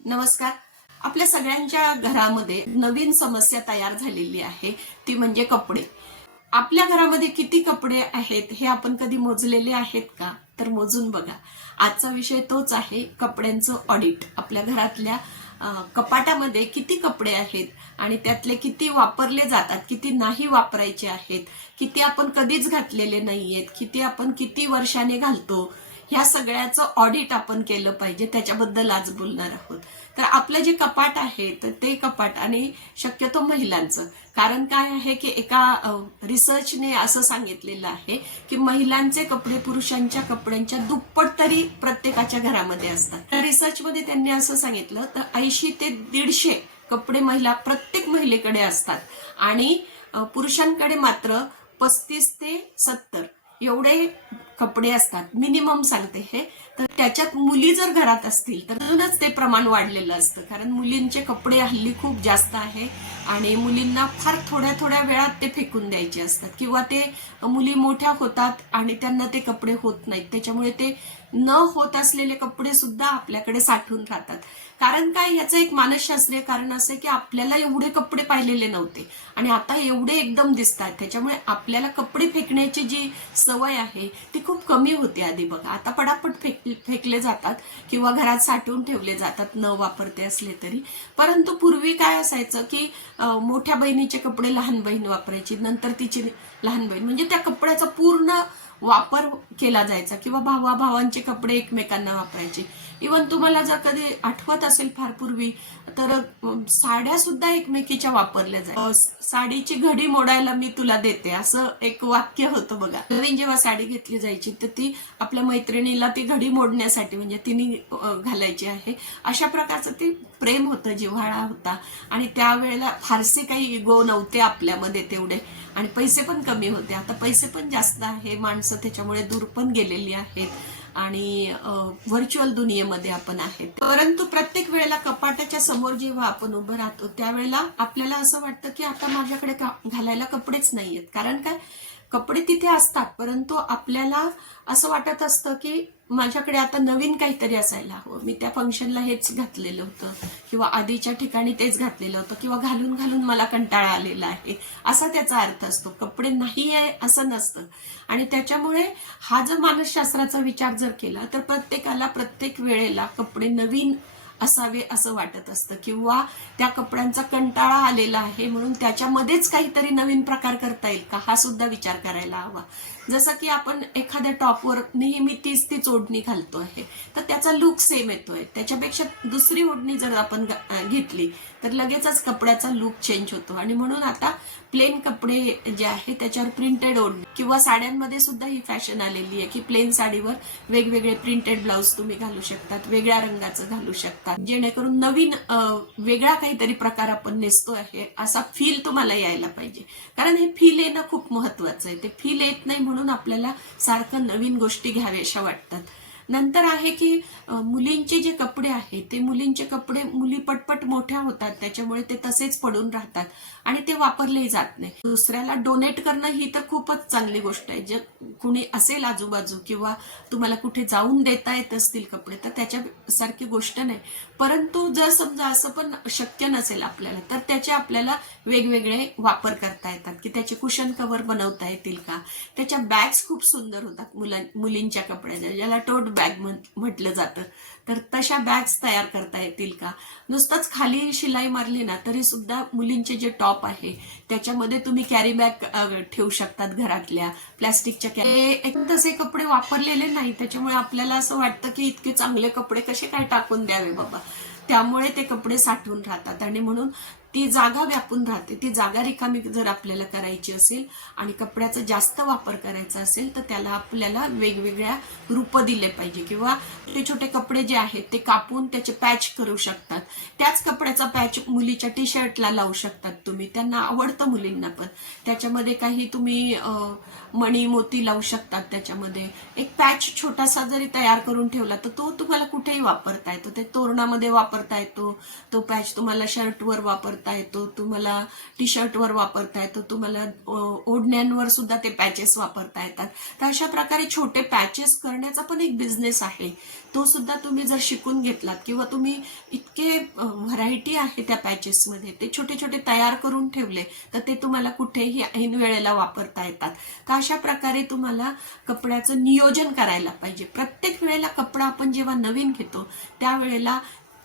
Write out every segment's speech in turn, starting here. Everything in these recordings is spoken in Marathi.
नमस्कार. आपल्या सगळ्यांच्या घरामध्ये नवीन समस्या तयार झालेली आहे, ती म्हणजे कपडे. आपल्या घरामध्ये किती कपडे आहेत हे आपण कधी मोजलेले आहेत का? तर मोजून बघा. आजचा विषय तोच आहे, कपड्यांचं ऑडिट. आपल्या घरातल्या कपाटामध्ये किती कपडे आहेत आणि त्यातले किती वापरले जातात, किती नाही वापरायचे आहेत, किती आपण कधीच घातलेले नाहीयेत, किती आपण किती वर्षाने घालतो, ह्या सगळ्याचं ऑडिट आपण केलं पाहिजे. त्याच्याबद्दल आज बोलणार आहोत. तर आपलं जे कपाट आहे तर ते कपाट आणि शक्यतो महिलांचं, कारण काय आहे की एका रिसर्चने असं सांगितलेलं आहे की महिलांचे कपडे पुरुषांच्या कपड्यांच्या दुप्पट तरी प्रत्येकाच्या घरामध्ये असतात. त्या रिसर्चमध्ये त्यांनी असं सांगितलं तर 80 ते 150 कपडे प्रत्येक महिलेकडे असतात आणि पुरुषांकडे मात्र 35 ते 70 एवढे कपडे असतात. मिनिमम सांगते हे. तर त्याच्यात मुली जर घरात असतील तर अजूनच ते प्रमाण वाढलेलं असतं, कारण मुलींचे कपडे हल्ली खूप जास्त आहे आणि मुलींना फार थोड्या थोड्या वेळात ते फेकून द्यायचे असतात, किंवा ते मुली मोठ्या होतात आणि त्यांना ते कपडे होत नाहीत. त्याच्यामुळे ते न होत असलेले कपडे सुद्धा आपल्याकडे साठून राहतात. कारण काय, याचं एक मानसशास्त्रीय कारण असं की आपल्याला एवढे कपडे पाहिलेले नव्हते आणि आता एवढे एकदम दिसतात. त्याच्यामुळे आपल्याला कपडे फेकण्याची जी सवय आहे ती खूप कमी होते आधी. बघा, आता पटापट फेकले जातात किंवा घरात साठवून ठेवले जातात न वापरते असले तरी. परंतु पूर्वी काय असायचं की मोठ्या बहिणीचे कपडे लहान बहीण वापरायची, नंतर तिची लहान बहीण, म्हणजे त्या कपड्याचा पूर्ण वापर केला जायचा, किंवा भावांचे कपडे एकमेकांना वापरायचे. इवन तुम्हाला जर कधी आठवत असेल फार पूर्वी तर साड्या सुद्धा एकमेकीच्या वापरल्या जायच्या. साडीची घडी मोडायला मी तुला देते, असं एक वाक्य होतं बघा. नवीन जेव्हा साडी घेतली जायची तर ती आपल्या मैत्रिणीला ती घडी मोडण्यासाठी, म्हणजे तिने घालायची आहे, अशा प्रकारचं ते प्रेम होतं, जिव्हाळा होता. आणि त्यावेळेला फारसे काही इगो नव्हते आपल्यामध्ये तेवढे, आणि पैसे पण कमी होते. आता पैसे पण जास्त आहे, माणसं त्याच्यामुळे दूर पण गेलेली आहेत आणि व्हर्च्युअल दुनियेमध्ये आपण आहेत. परंतु प्रत्येक वेळेला कपाटाच्या समोर जेव्हा आपण उभं राहतो त्यावेळेला आपल्याला असं वाटतं की आता माझ्याकडे घालायला कपडेच नाहीयेत. कारण काय, कपडे तिथे असतात परंतु आपल्याला असं वाटत असतं की माझ्याकडे आता नवीन काहीतरी असायला हवं. मी त्या फंक्शनला हेच घातलेलं होतं किंवा आधीच्या ठिकाणी तेच घातलेलं होतं, किंवा घालून घालून मला कंटाळा आलेला आहे, असा त्याचा अर्थ असतो. कपडे नाही आहे असं नसतं. आणि त्याच्यामुळे हा जर मानसशास्त्राचा विचार जर केला तर प्रत्येकाला प्रत्येक वेळेला कपडे नवीन असावे असं वाटत असतं, किंवा त्या कपड्यांचा कंटाळा आलेला आहे म्हणून त्याच्यामध्येच काहीतरी नवीन प्रकार करता येईल का, हा सुद्धा विचार करायला हवा. जसं की आपण एखाद्या टॉपवर नेहमी तीच ओढणी घालतो आहे तर त्याचा लुक सेम येतोय, त्याच्यापेक्षा दुसरी ओढणी जर आपण घेतली तर लगेचच कपड्याचा लुक चेंज होतो. आणि म्हणून आता प्लेन कपडे जे आहे त्याच्यावर प्रिंटेड ओढणी, किंवा साड्यांमध्ये सुद्धा ही फॅशन आलेली आहे की प्लेन साडीवर वेगवेगळे प्रिंटेड ब्लाउज तुम्ही घालू शकतात, वेगळ्या रंगाचं घालू शकतात, जेणेकरून नवीन वेगळा काहीतरी प्रकार आपण नेसतो आहे असा फील तुम्हाला यायला पाहिजे. कारण हे फील येणं खूप महत्वाचं आहे. ते फील येत नाही म्हणून आपल्याला सारखं नवीन गोष्टी घ्याव्याशा वाटतात. नंतर आहे की मुलींचे जे कपडे आहेत ते मुलींचे कपडे मुली पटपट मोठ्या होतात, त्याच्यामुळे ते तसेच पडून राहतात आणि ते वापरलेही जात नाही. दुसऱ्याला डोनेट करणं ही तर खूपच चांगली गोष्ट आहे. जे कुणी असेल आजूबाजू किंवा तुम्हाला कुठे जाऊन देता येत असतील कपडे तर त्याच्यासारखी गोष्ट नाही. परंतु जर समजा असं पण शक्य नसेल आपल्याला तर त्याचे आपल्याला वेगवेगळे वापर करता येतात, की त्याचे कुशन कव्हर बनवता येतील का. त्याच्या बॅग्स खूप सुंदर होतात मुलींच्या कपड्याच्या, ज्याला टोट बॅग म्हटलं जातं, तर तशा बॅग्स तयार करता येतील का. नुसतंच खाली शिलाई मारली ना तरी सुद्धा मुलींचे जे टॉप आहे त्याच्यामध्ये तुम्ही कॅरी बॅग ठेवू शकतात घरातल्या प्लॅस्टिकच्या. एकदम तसे कपडे वापरलेले नाही, त्याच्यामुळे आपल्याला असं वाटतं की इतके चांगले कपडे कसे काय टाकून द्यावे बाबा. त्यामुळे ते कपडे साठवून राहतात आणि म्हणून ती जागा व्यापून राहते. ती जागा रिकामी जर आपल्याला करायची असेल आणि कपड्याचा जास्त वापर करायचा असेल तर त्याला आपल्याला वेगवेगळ्या रूप दिले पाहिजे, किंवा छोटे छोटे कपडे जे आहेत ते कापून त्याचे पॅच करू शकतात. त्याच कपड्याचा पॅच मुलीच्या टी शर्टला लावू शकतात तुम्ही, त्यांना आवडतं मुलींना पण. त्याच्यामध्ये काही तुम्ही मणी मोती लावू शकतात. त्याच्यामध्ये एक पॅच छोटासा जरी तयार करून ठेवला तर तो तुम्हाला कुठेही वापरता येतो. ते तोरणामध्ये वापरता येतो, तो पॅच तुम्हाला शर्टवर वापरता येतो, तुम्हाला टी शर्टवर वापरता येतो, तुम्हाला ओढण्यांवर सुद्धा ते पॅचेस वापरता येतात. तर अशा प्रकारे छोटे पॅचेस करण्याचा पण एक बिझनेस आहे, तो सुद्धा तुम्ही जर शिकून घेतलात, किंवा तुम्ही इतके व्हरायटी आहे त्या पॅचेसमध्ये, ते छोटे छोटे तयार करून ठेवले तर ते तुम्हाला कुठेही ऐन वेळेला वापरता येतात. तर अशा प्रकारे तुम्हाला कपड्याचं नियोजन करायला पाहिजे. प्रत्येक वेळेला कपडा आपण जेव्हा नवीन घेतो त्यावेळेला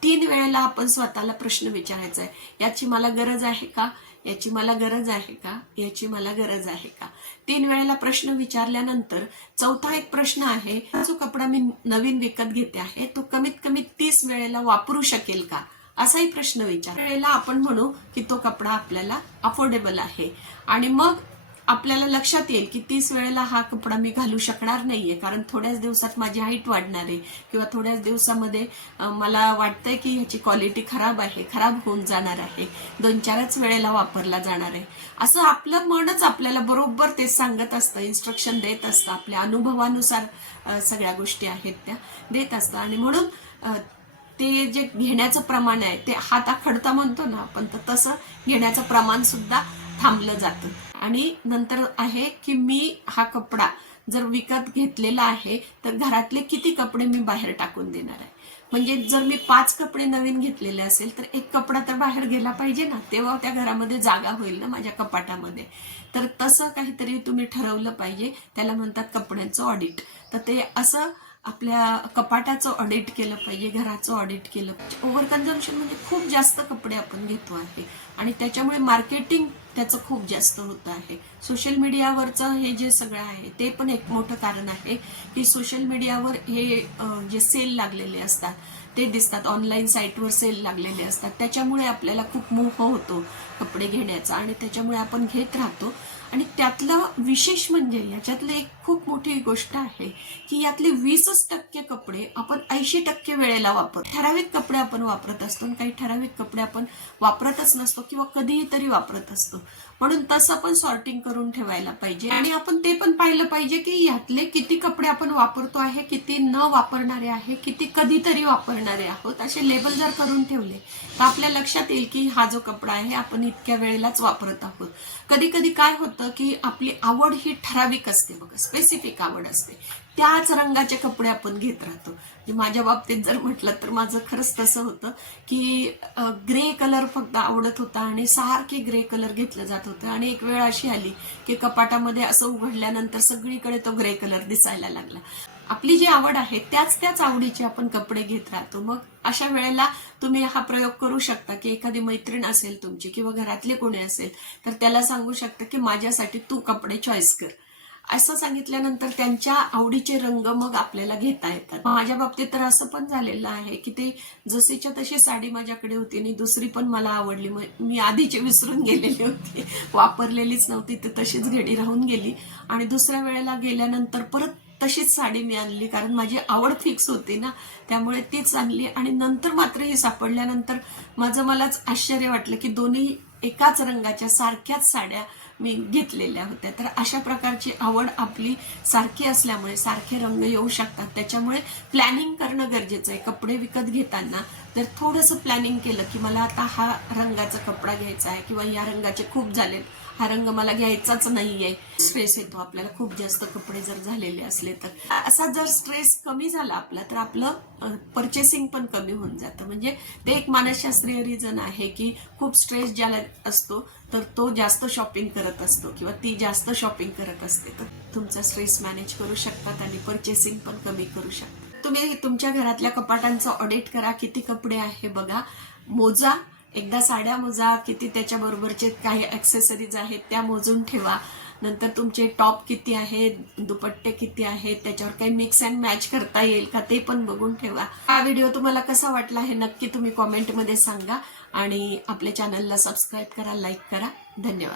3 वेळेला आपण स्वतःला प्रश्न विचारायचा आहे, याची मला गरज आहे का, याची मला गरज आहे का, याची मला गरज आहे का. 3 वेळेला प्रश्न विचारल्यानंतर चौथा एक प्रश्न आहे, जो कपडा मी नवीन विकत घेते आहे तो कमीत कमी 30 वेळेला वापरू शकेल का, असाही प्रश्न विचार. वेळेला आपण म्हणू की तो कपडा आपल्याला अफोर्डेबल आहे आणि मग आपल्याला लक्षात येईल की 30 वेळेला हा कपडा मी घालू शकणार नाहीये, कारण थोड्याच दिवसात माझी हाईट वाढणार आहे किंवा थोड्याच दिवसामध्ये मला वाटतंय की ह्याची क्वालिटी खराब आहे, खराब होऊन जाणार आहे, 2-4च वेळेला वापरला जाणार आहे. असं आपलं मनच आपल्याला बरोबर ते सांगत असतं, इन्स्ट्रक्शन देत असतं, आपल्या अनुभवानुसार सगळ्या गोष्टी आहेत त्या देत असतं. आणि म्हणून ते जे घेण्याचं प्रमाण आहे ते हात आखडता म्हणतो ना आपण, तर तसं घेण्याचं प्रमाण सुद्धा थांबलं जातं. आणि नंतर आहे की मी हा कपडा जर विकत घेतलेला आहे तर घरातले किती कपडे मी बाहेर टाकून देणार आहे. म्हणजे जर मी 5 कपडे नवीन घेतलेले असेल तर 1 कपडा तर बाहेर गेला पाहिजे ना, तेव्हा त्या घरामध्ये जागा होईल ना माझ्या कपाटामध्ये. तर तसं काहीतरी तुम्ही ठरवलं पाहिजे, त्याला म्हणतात कपड्यांचं ऑडिट. तर ते असं आपल्या कपाटाचं ऑडिट केलं पाहिजे, घराचं ऑडिट केलं पाहिजे. ओव्हर कन्झम्पशन म्हणजे खूप जास्त कपडे आपण घेतो आहे आणि त्याच्यामुळे मार्केटिंग त्याचं खूप जास्त होत आहे. सोशल मीडियावरचं हे जे सगळं आहे ते पण एक मोठं कारण आहे की सोशल मीडियावर हे जे सेल लागलेले असतात ते दिसतात, ऑनलाईन साईटवर सेल लागलेले असतात, त्याच्यामुळे आपल्याला खूप मोह होतो कपडे घेण्याचा आणि त्याच्यामुळे आपण घेत राहतो. आणि त्यातलं विशेष म्हणजे याच्यातलं एक खूप मोठी गोष्ट आहे की यातले 20% कपडे आपण 80% वेळेला वापरतो. ठराविक कपडे आपण वापरत असतो, काही ठराविक कपडे आपण वापरतच नसतो किंवा कधीही तरी वापरत असतो. म्हणून तसं पण सॉर्टिंग करून ठेवायला पाहिजे आणि आपण ते पण पाहिलं पाहिजे की यातले किती कपडे आपण वापरतो आहे, किती न वापरणारे आहे, किती कधीतरी वापरणारे आहोत. असे लेबल जर करून ठेवले तर आपल्या लक्षात येईल की हा जो कपडा आहे आपण इतक्या वेळेलाच वापरत आहोत. कधी कधी काय होतं की आपली आवड ही ठराविक असते बघा, स्पेसिफिक आवड असते, त्याच रंगाचे कपडे आपण घेत राहतो. माझ्या बाबतीत जर म्हटलं तर माझं खरंच तसं होतं की ग्रे कलर फक्त आवडत होता आणि सारखे ग्रे कलर घेतलं जात होतं. आणि एक वेळ अशी आली की कपाटामध्ये असं उघडल्यानंतर सगळीकडे तो ग्रे कलर दिसायला लागला. आपली जी आवड आहे त्याच आवडीचे आपण कपडे घेत राहतो. मग अशा वेळेला तुम्ही हा प्रयोग करू शकता की एखादी मैत्रीण असेल तुमची किंवा घरातले कोणी असेल तर त्याला सांगू शकता की माझ्यासाठी तू कपडे चॉईस कर. असं सांगितल्यानंतर त्यांच्या आवडीचे रंग मग आपल्याला घेता येतात. माझ्या बाबतीत तर असं पण झालेलं आहे की ते जशीच्या तशी साडी माझ्याकडे होती आणि दुसरी पण मला आवडली, मी आधीची विसरून गेलेली होती, वापरलेलीच नव्हती, ती तशीच घडी राहून गेली आणि दुसऱ्या वेळेला गेल्यानंतर परत तशीच साडी मी आणली, कारण माझी आवड फिक्स होती ना, त्यामुळे तीच आणली. आणि नंतर मात्र हे सापडल्यानंतर मलाच आश्चर्य वाटलं की दोन्ही एकाच रंगाच्या सारख्याच साड्या मी घेतलेल्या होत्या. तर अशा प्रकारची आवड आपली सारखी असल्यामुळे सारखे रंग येऊ शकतात. त्याच्यामुळे प्लॅनिंग करणं गरजेचं आहे. कपडे विकत घेताना तर थोडंसं प्लॅनिंग केलं की मला आता हा रंगाचा कपडा घ्यायचा आहे किंवा या रंगाचे खूप झालेत, हा रंग मला घ्यायचाच नाहीये, स्ट्रेस येतो आपल्याला खूप जास्त कपडे जर झालेले असले तर. असा जर स्ट्रेस कमी झाला आपला तर आपलं परचेसिंग पण कमी होऊन जातं. म्हणजे ते एक मानसशास्त्रीय रिझन आहे की खूप स्ट्रेस ज्याला असतो तर तो जास्त शॉपिंग करत असतो किंवा ती जास्त शॉपिंग करत असते. तर तुमचा स्ट्रेस मॅनेज करू शकतात आणि परचेसिंग पण कमी करू शकतात. तुम्ही तुमच्या घरातल्या कपाटांचं ऑडिट करा, किती कपडे आहे बघा, मोजा, एकदा साड्या मोजा, किती त्याच्या बरोबरचे काही ऍक्सेसरीज आहेत त्या मोजून ठेवा. नंतर तुमचे टॉप किती आहेत, दुपट्टे किती आहेत, त्याच्यावर काही मिक्स अँड मॅच करता येईल का ते पण बघून ठेवा. हा व्हिडिओ तुम्हाला कसा वाटला हे नक्की तुम्ही कॉमेंटमध्ये सांगा आणि आपल्या चॅनलला सबस्क्राईब करा, लाईक करा. धन्यवाद.